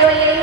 highway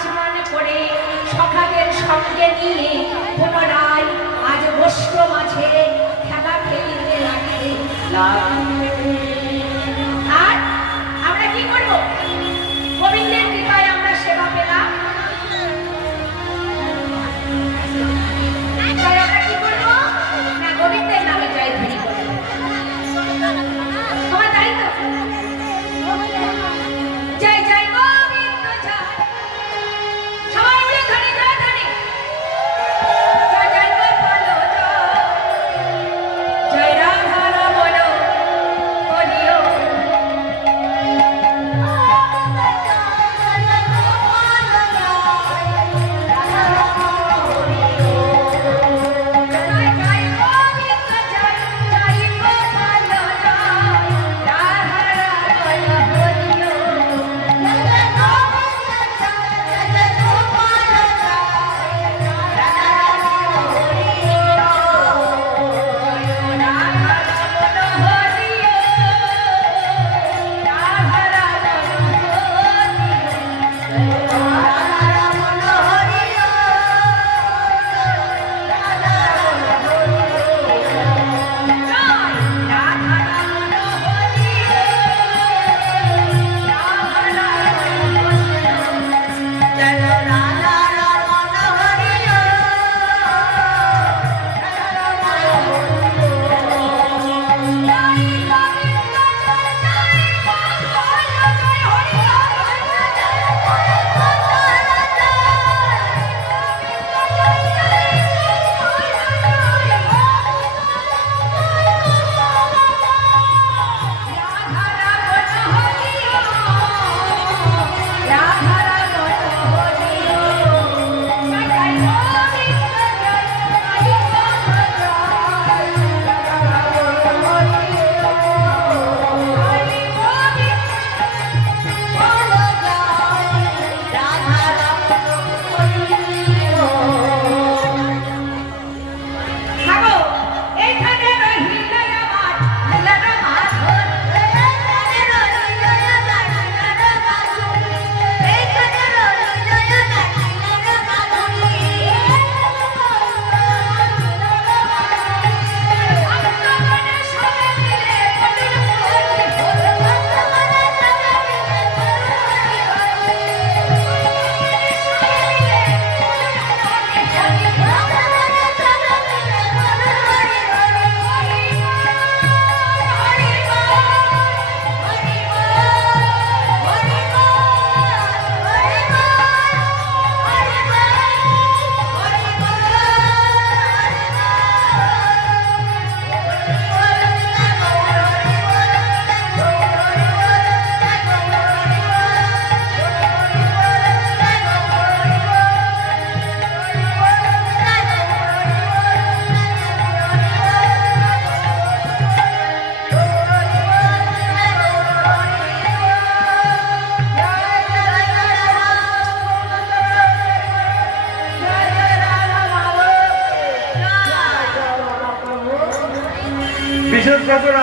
স্নান করে সখাদের সঙ্গে নিয়ে পুনরায় আজ বৈষ্ণব মাঝে খেলা খেলিতে লাগে around.